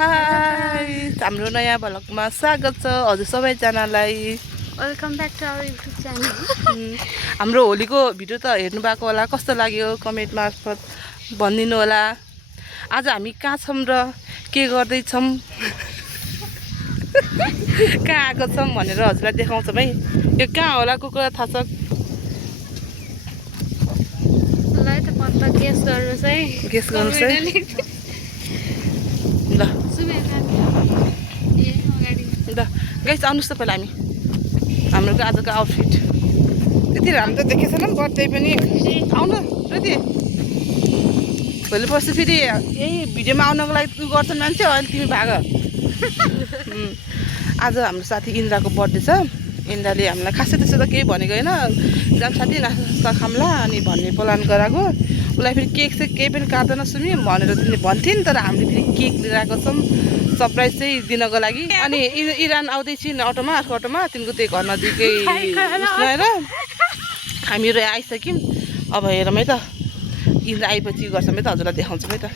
High हाम्रो नयाँ भ्लगमा स्वागत छ हजुर सबैजनालाई welcome back to our YouTube channel. हाम्रो होलीको भिडियो त हेर्नु भएको होला, कस्तो लाग्यो कमेन्ट मार्फत भनिदिनु होला। आज हामी कहाँ छौँ र के गर्दैछौँ कहाँ आएको छौँ भनेर हजुरलाई देखाउँछौँ है। यो कहाँ होला को कुरा थाहा छ? ल त पत्ता गेस गर्नुहोस् है। गेस गर्नुहोस् है। ल ल गाइस आउनुहोस् त पहिला हाम्रो आजको आउटफिट त्यति राम्रो त देखेको छैन बर्थडे पनि। आउनु त्यति भोलि पर्सि फेरि यही भिडियोमा आउनको लागि तु गर्छ मान्छे, अहिले तिमी भाग। आज हाम्रो साथी इन्द्राको बर्थडे छ। इन्द्राले हामीलाई खासै त्यस्तो त केही भनेको होइन, जाम साथी नास्ता खाम्ला अनि भन्ने प्लान गराएको। उसलाई फेरि केक चाहिँ केही पनि काट्दैन सुमी भनेर तिमीले भन्थ्यो नि, तर हामीले फेरि केक लिएर आएको छौँ सरप्राइज चाहिँ दिनको लागि। अनि इरान आउँदैछिन् अटोमा, अर्को अटोमा तिमीको त्यही घर नजिकै उस्नाएर हामीहरू आइसक्यौँ। अब हेरौँ है त इन्द्र आएपछि गर्छौँ है त, हजुरलाई देखाउँछौँ है त।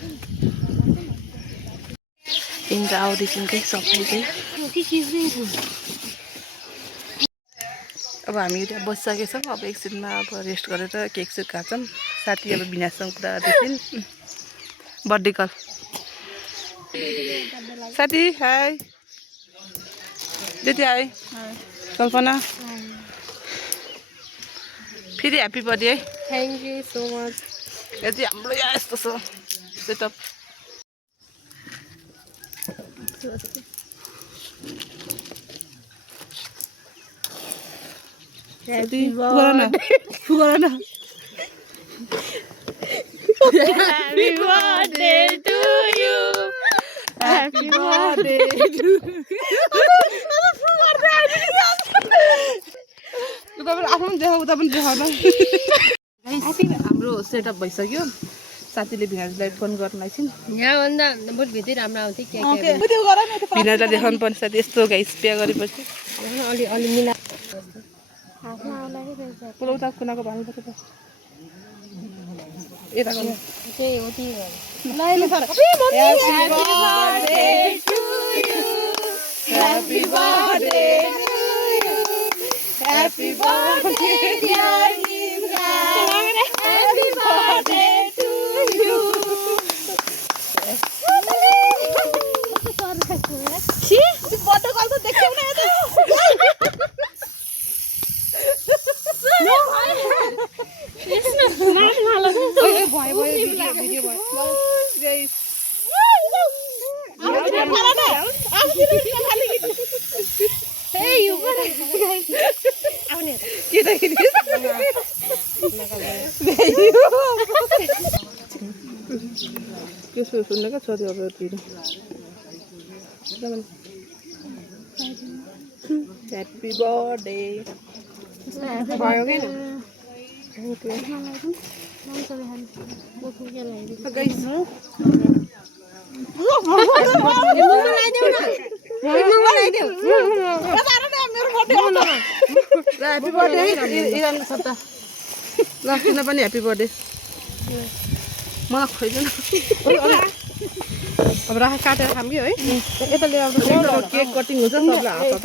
इन्द्र आउँदैछिन् कि सबै चाहिँ। अब हामी त्यहाँ बसिसकेको छौँ। अब एकछिनमा अब रेस्ट गरेर केक सेक काट्छौँ। साथी अब विनाशसँग कुरा गर्दैछिन्। बर्थडे कल साथी हाई दिदी हाई कल्पना फेरि ह्याप्पी बर्थडे है। Thank you so much. यो चाहिँ हाम्रो यहाँ यस्तो छ setup. Happy birthday to you. Happy birthday to you. हाम्रो सेटअप भइसक्यो। साथीले भिनाजलाई फोन गर्न आइछन्। यहाँभन्दा बहुत भित्रै राम्रो आउँथ्यो के भिनाजलाई देखाउनु पर्ने साथी यस्तो गाइस बिहा गरेपछि अलि मिला पुलौता कुनाको भन्नुपर्छ त यता गर्नु त्यही हो त्यही Happy birthday to you. Happy birthday dear Indra. Happy birthday to you. छी बर्थडे कल त देख्यौ न यता। त्यसो सुन्नेको छोरी अब ह्याप्पी बर्थडे भयो कि ह्याप्पी बर्थडे इरान सप्ता ल किन पनि ह्याप्पी बर्थडे मलाई खोइदैन। अब राख काटेर खाऊँ कि है यता लिएर केक कटिङ हुन्छ सबलाई हात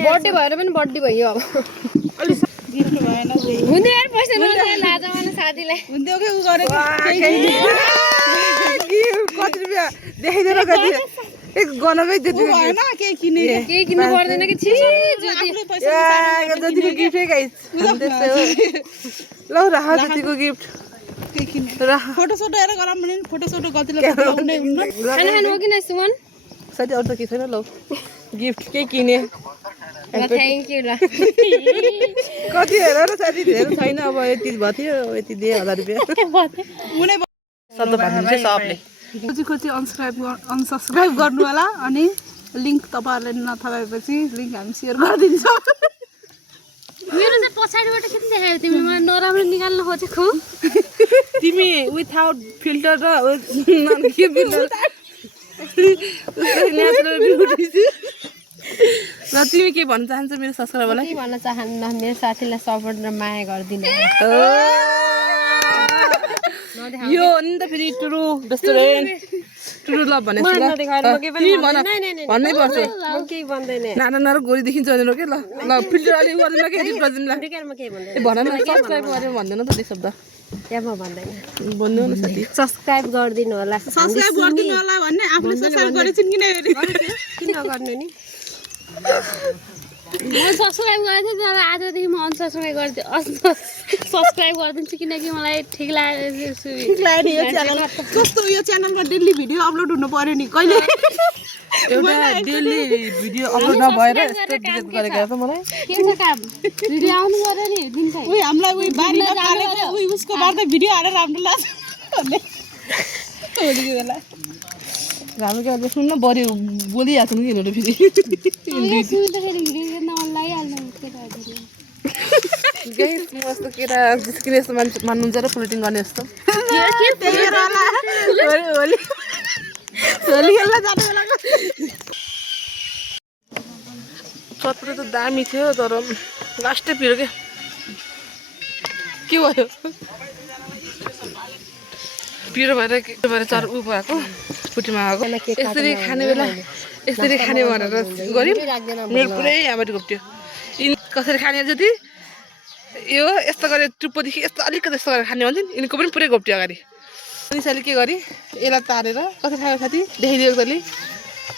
बर्थडे भएर पनि बर्थडे भयो अब हुँदै पैसा लाज मलाई साथीलाई हुन्थ्यो कि उ गरेको कति रुपियाँ देखाइदिएर कति एक गनमै त्यति भएन केही किने केही किन्नु पर्दैन कि छी जतिको गिफ्टै गाइस त्यस्तै हो। ल राख जतिको गिफ्ट फोटो सोटो हेरेर गरौँ भने फोटो सोटो गतिले लगाउने हुन्न। खाना खानु हो कि न सुमन साथी अरू त के छैन। ल गिफ्ट के किने थ्याङ्क यू ल कति हेर र साथी धेरै छैन। अब यति भयो थियो यति दिए 1000 रुपियाँ शब्द भन्नु चाहिँ सबले खोजी अनसब्सक्राइब गर्नु होला। अनि लिङ्क तपाईँहरूले नथाहा भएपछि लिङ्क हामी सेयर गरिदिन्छौँ। मेरो चाहिँ पछाडिबाट किन देखायो तिमीले? मलाई नराम्रो निकाल्न खोजेको तिमी विथआउट फिल्टर र के फिल्टर नेचुरल ब्युटी र तिमी के भन्न चाहन्छौ मेरो सब्स्क्राइबरलाई? के भन्न चाहन्न, मेरो साथीलाई सपोर्ट र माया गरिदिनु। यो हो नि त फेरि टुरु रेस्टुरेन्ट टुरु लभ भनेको छु ल तिमी भन भन्नै पर्छ नाना गोरी देखिन्छ भनेर के ल ल फिल्टर अलिक गर्दैन के एडिट गरिदिनु ल भन न सब्सक्राइब गरेर भन्दैन त दुई शब्द भन्नु न साथी सब्स्क्राइब गरिदिनु होला सब्स्क्राइब गरिदिनु होला भन्ने आफूले सब्स्क्राइब गरेछिन् किन किन गर्नु नि म सब्स्क्राइब गरेको थिएँ तर आजदेखि म अनसब्स्क्राइब सब्स्क्राइब गरिदिन्छु किनकि मलाई ठिक लाग्यो यो च्यानल कस्तो यो च्यानलमा डेली भिडियो अपलोड हुनु पर्यो नि कहिले एउटा डेली भिडियो अपलोड नभएर यस्तो डिलिट गरेको त मलाई के छ काम भिडियो आउनु पर्यो नि दिनकै उही हामीलाई उही बारीमा पालेको उही उसको बार्दा भिडियो हालेर राम्रो लाग्छ भन्ने होलीको बेला राम्रो के सुन्न बढी बोलिहाल्छ नि यिनीहरू फेरि गाइस म यस्तो केटा किन यस्तो मान्छे मान्नुहुन्छ र फ्लुटिङ गर्ने जस्तो होली खेल्न जानु बेलाको चटपटे त दामी थियो तर लास्टै पिरो के भयो पिरो भएर चार उ भएको फुटीमा आएको यसरी खाने बेला यसरी खाने भनेर गऱ्यौँ मेरो पुरै यहाँबाट घोप्ट्यो कसरी खाने जति यो यस्तो गरेर टुप्पोदेखि यस्तो अलिकति यस्तो गरेर खाने भन्छन् यिनीको पनि पुरै घोप्ट्यो अगाडि निसाले के गरी यसलाई तारेर कसरी खायो साथी देखाइदिएको तैँले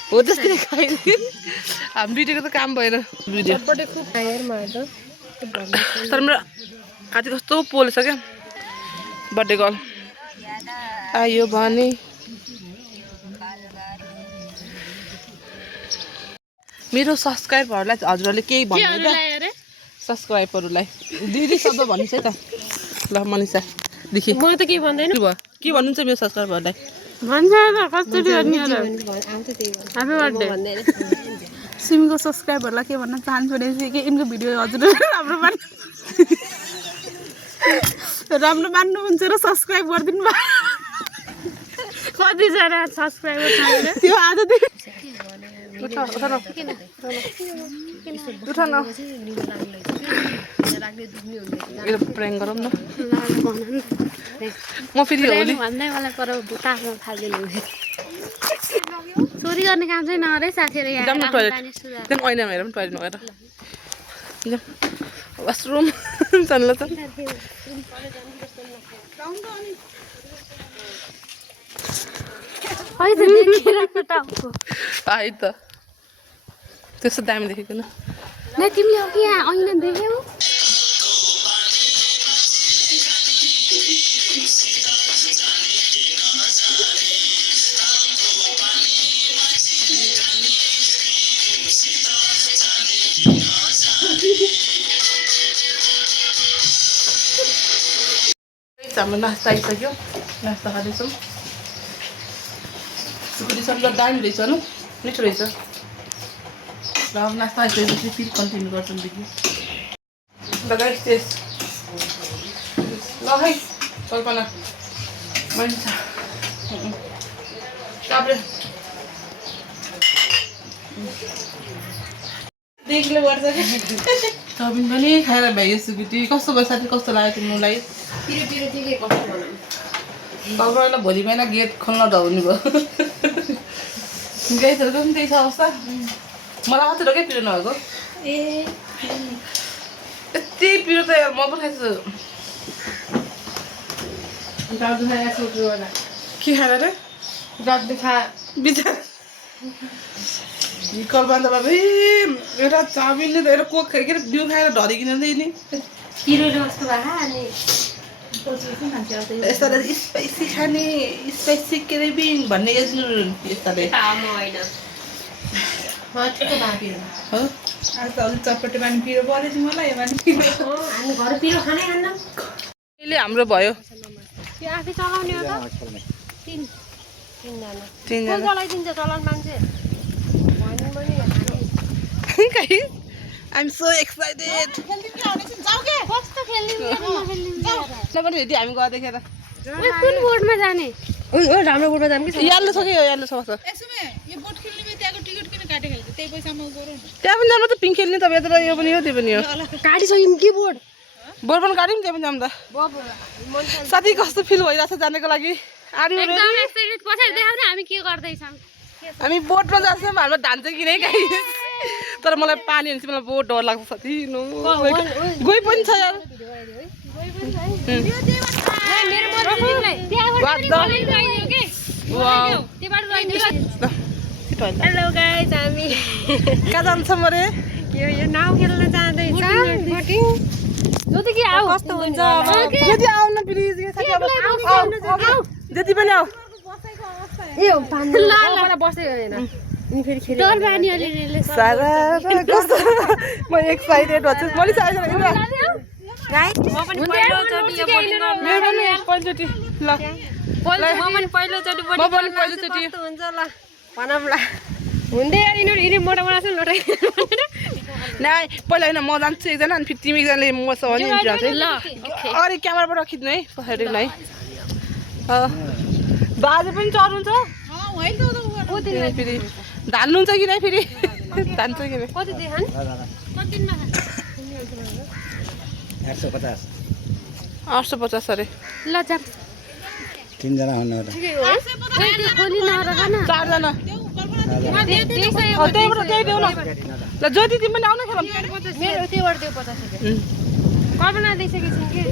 हो त्यस्तै खाइदियो हामी भिडियोको त काम भएन भिडियो तर मेरो आज कस्तो पोलेछ क्या बर्थडे गर्ल आयो भने मेरो सब्सक्राइबरहरूलाई हजुरहरूले केही भन्नु सब्सक्राइबरहरूलाई दिदी शब्द भन्नुहोस् है त ल मनिषा देखि म त के भन्दैन के भन्नुहुन्छ मेरो सब्सक्राइबरहरूलाई भन्छ कसरी भन्ने ह्यापी बर्थडे सिमीको सब्सक्राइबरलाई के भन्न चाहन्छु भने कि यिनको भिडियो हजुर राम्रो मान्नुहुन्छ र सब्सक्राइब गरिदिनु भयो कतिजना सब्सक्राइबर छ त्यो आजदेखि प्र्याङ्क गरौँ न म फेरि होली भन्दै मलाई पर काट्न थाल्दिनु चोरी गर्ने काम चाहिँ नगरे साथीहरू यहाँ त्यहाँ ऐनामा हेरौँ टोइलेट नगएर वासरुम चल्न त आइ त त्यस्तो दामी देखेको न तिमीले अघि यहाँ ऐना देख्यौ हाम्रो नास्ता आइसक्यो नास्ता खाँदैछौँ सुकुटी सब दामी रहेछ न मिठो रहेछ र अब नास्ता आइसकेपछि फेरि कन्टिन्यू गर्छौँ देखि लगाइस त्यस ल है कल्पना मान्छ देखले गर्छ कि चबिन पनि खाएर भ्यायो सुकुटी कस्तो भयो साथी कस्तो लाग्यो तिमीलाई कल्पनालाई भोलि बिहान गेट खोल्न धाउने भयो गाइसहरूको पनि त्यही छ अवस्था मलाई मात्रै हो क्या पिरो नभएको यति पिरो त म पनि खाइछु के खाएर रे बिचार कल्पना त बाबे एउटा चाउमिनले त एउटा कोक के अरे बिउ खाएर ढलिकन नि पिरो जस्तो भए अनि यस्ता स्पाइसी खाने स्पाइसी क्रेभिङ भन्ने यस्ताले हो आज त अलिक चटपटे पानी पिरो पऱ्यो नि मलाई हामी घर पिरो खानै खान्न अहिले हाम्रो भयो त्यो आफै चलाउने हो त तीनजना तीनजना चलाइदिन्छ चलाउने मान्छे I'm so excited. कस्तो खेल्ने पनि भेटी हामी गए देखेर कुन बोर्डमा जाने राम्रो बोर्डमा जाने कि याल्लो छ कि याल्लो छ यो बोट खेल्ने भयो त्यहाँको टिकट किन काटे खेल्छ त्यही पैसामा गरौँ त्यहाँ पनि जानु त पिङ खेल्ने तपाईँ त यो पनि हो त्यो पनि हो काटिसक्यौँ के बोर्ड बोर्बन गाडी पनि जाऊँ त साथी कस्तो फिल भइरहेछ जानेको लागि एकदम एक्साइटेड पछाडि देखाउने हामी के गर्दैछौँ हामी बोटमा जान्छौँ हाम्रो धान्छ कि नै गाई तर मलाई पानी हुन्छ मलाई बहुत डर लाग्छ साथी गई पनि छ यार हेलो गाइस हामी कहाँ जान्छौँ अरे यो नाउ खेल्न जाँदैछ के आऊ कस्तो हुन्छ जति आउन प्लिज जति पनि आऊ म एक्साइटेड भन्छु मैले पहिलोचोटि नाइ पहिला होइन म जान्छु एकजना अनि फेरि तिमी एकजनाले मसँग नि अरे क्यामेराबाट खिच्नु है पछाडि नै बाजे पनि चढ्नुहुन्छ फेरि धान्नुहुन्छ कि नै फेरि धान्छ कि नै 850 अरे ल जा 3 जना हुनु होला चारजना त्यहीबाट त्यही देऊ न ल ज्योति तिमी पनि आउन खेलौँ मेरो त्योबाट त्यो 50 कल्पना दिइसकेछन् कि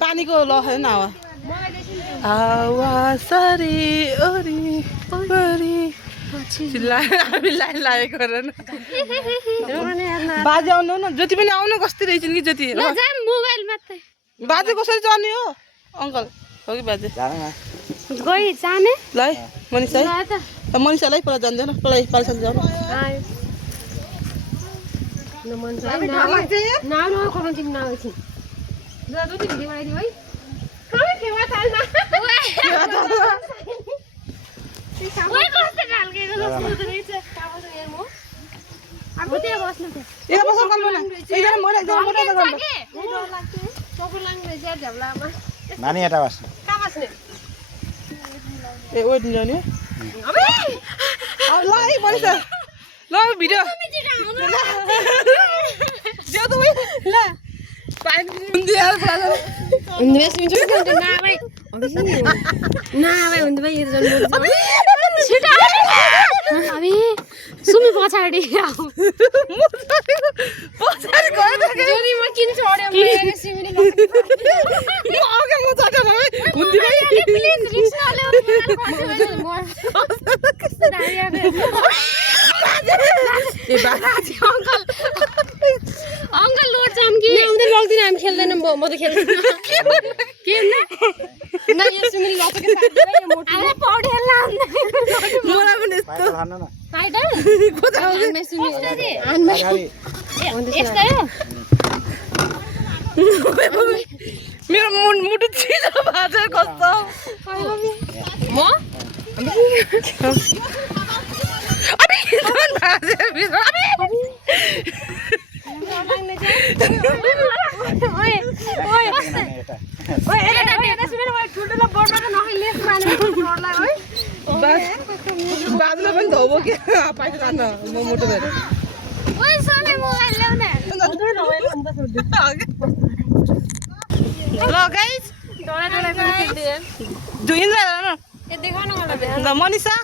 पानीको लखेन हावा हावा सरी ओरी ओरी हामी लाइन लागेको बाजे आउनु न ज्योति पनि आउनु कस्तो रहेछन् कि ज्योति मोबाइल मात्रै बाजे कसरी चढ्ने हो अङ्कल हो कि बाजे गई जाने ल है मनिषा है मनिषालाई पहिला जान्दैन पहिला पालसान जाउँ नानी यता बस ए वेट जाने ल है मनिषा ल भिडियो ल सुमी पछाडि अङ्कल लोड जाम कि उनीहरू लग्दैन हामी खेल्दैनौँ म त खेल्दैन के न यो सुमिल लपके साथी पौडी खेल्न मलाई पनि यस्तो फाइटर कोता हो मे सुमिल आन्मे यस्तो मेरो मुटु छिटो भाजे कस्तो म अबे झन् भाजे मेरो बाजुलाई पनि धोबो के पाइन्छ जान्न म मुटु भएर ल गाइस ल मनिषा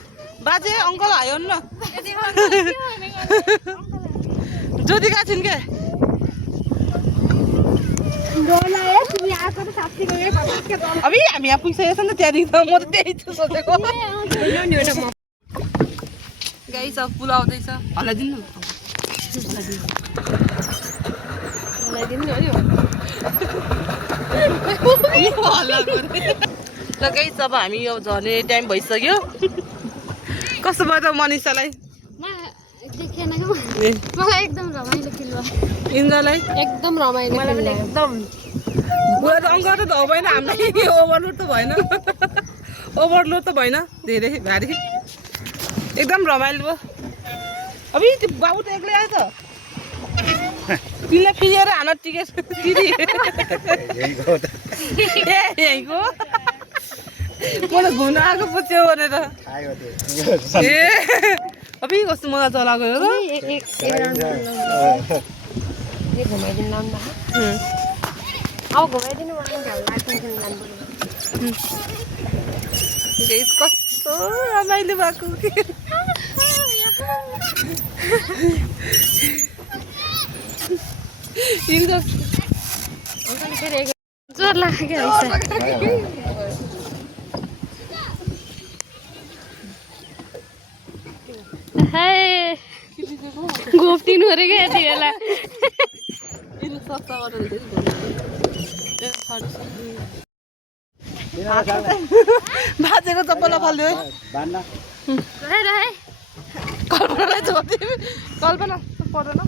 बाजे अङ्कल आयो न ज्योति कहाँ छिन् के अबे हामी यहाँ पुगिसकेको छ नि त त्यहाँदेखि त म त त्यही त सोचेको गाइस अब पुल आउँदैछ हल्लाइदिनु ल गाइस अब हामी अब झर्ने टाइम भइसक्यो कस्तो भयो त मनिषालाई मलाई एकदम रमाइलो फिल भयो इन्द्रलाई एकदम रमाइलो मलाई पनि एकदम अङ्क त भएन हामीलाई ओभरलोड त भएन ओभरलोड त भएन धेरै भारी एकदम रमाइलो भयो अब त्यो बाबु त एक्लै आयो त तिमीलाई फिरेर हान टिकट तिरी यहीँको म त घुम्न आएको पुच्यो भनेर ए अब कस्तो मजा चलाएको हो अलिक घुमाइदिनु लानु भएको अब घुमाइदिनु मलाई लाग्छ कस्तो रमाइलो भएको जोर लाग्यो घोप्टिनु अरे क्या यति बेला भाजेको चप्पल फाल्यो है कल्पनालाई छोड्दै कल्पना पर्दैन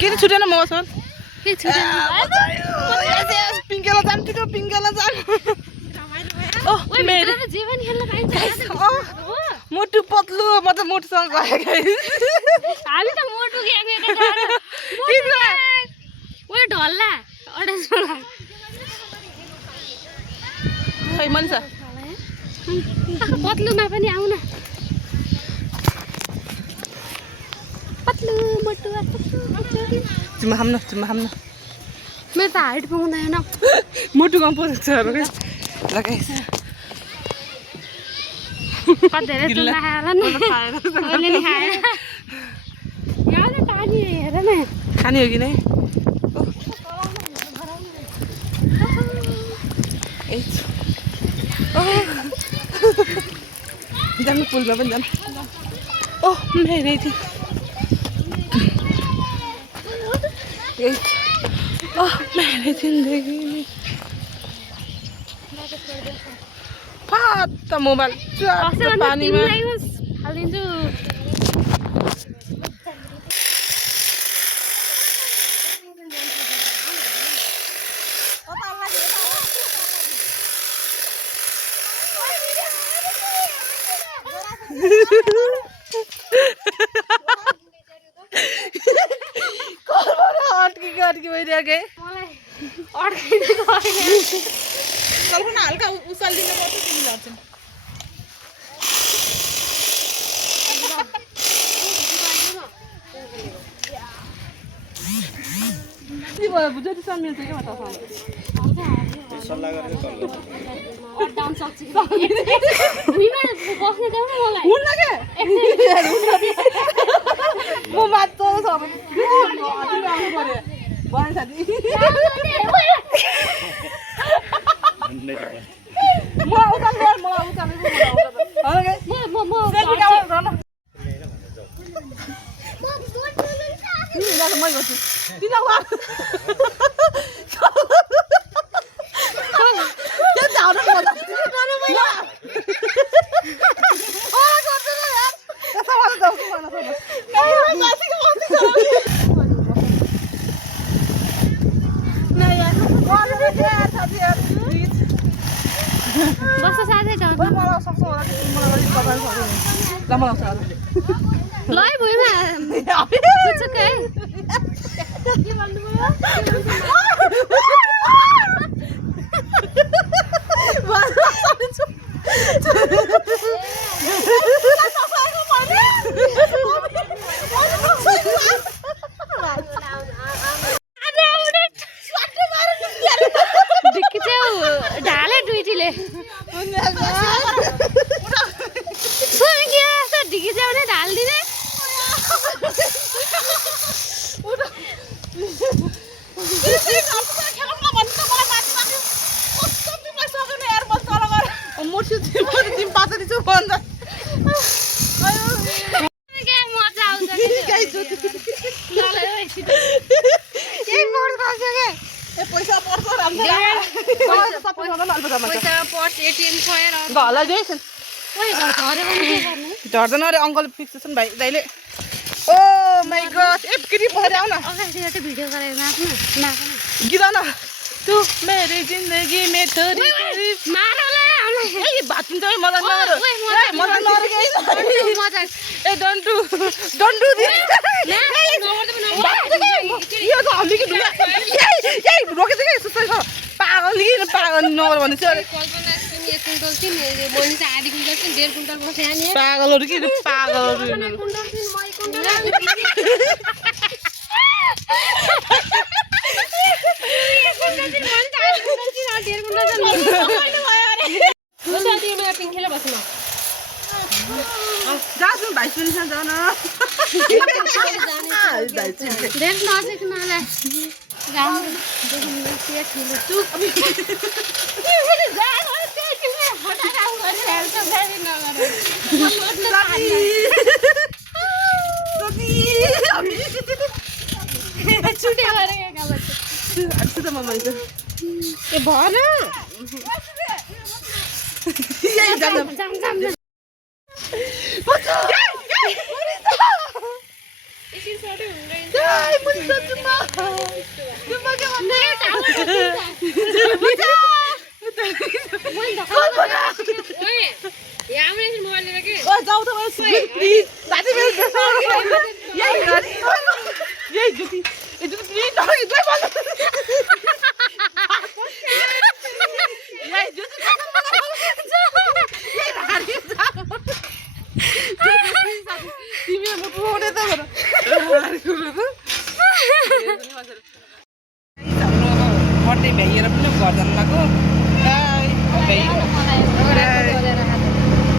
किन छुटेन म सर पिङ्केला जानु छिटो पिङ्केला जानु मोटु पत्लु म त मोटुसँग गएँ हामी त मोटु ढल्ला खै मनिषा पत्लुमा पनि आउन पत्लु मोटु चुम्मा खाम्न मेरो त हाइट पुग्दैन मोटुमा परेको छ लगाइस धेरै चुल्ला खाएर नि खाएर पानी हेर न खाने हो कि नै जानु पुलमा पनि जानु ओह मेरै थियो मेरे जिंदगी में फाटा मोबाइल पानी में हालिदिन्छु अटकी भइदियो के कल्पना हल्का उचालिदिनु पर्छ तिमीले हट्छन् के भयो जति सम्म मिल्छ क्या तपाईँसँग सल्लाह गरेर कल गर्नु अड्डाउन सक्छ कि भुइँमा बस्ने देऊ न मलाई हुन्न के म मात्र छ आउनु पर्यो भने साथी म उताल्नु मलाई उताल्नु मै गर्छु बस्छ साथै ल है भुइँमा पुच्चुक है डिक्की चाहिँ ढाले दुईटीले डिक्की चाहिँ ढालिदिने मोर्छु तिमी पातरी छु भन्छ मजा आउँछ पैसा पर्छ राम्रो पैसा पर्छ एटिएम खोएर घरलाई दिएछन् झर्दैन अरे अङ्कल फिक्स छन् भाइ दाइले ओ माई गड एकचोटि पछाडि आऊ न अगाडि भिडियो गरेर नाच्नु गीत न तू मेरी जिन्दगी में थोड़ी ए बात सुन्छ है मजा नगर मजा नगर ए डोन्ट डू दिस यो त हामी कि ढुङ्गा ए रोके चाहिँ सुस्तै छ पागल नगर भने चाहिँ पागलहरू कि पागलहरू सुनसान जान देख नजिक नला राम्रो देखिनु के ठुलो चुप फेरि जान के हटा काम गरिहाल्छ फेरि नगरे छुट्या गरेको काममा अच्छा त मम्मी त ए भन यही जान जाम एकछिन सटै हुँदैन Ay, musta cuma. Cuma ke mana? Oh, jauh tuh masih. Please, tadi memang. Yai, yai, jadi itu ini tahu itu apa? Yai, jadi तिमी म पुऱ्याउने त भन हाम्रो अब बर्थडे भ्याइएर पनि घर जानु भएको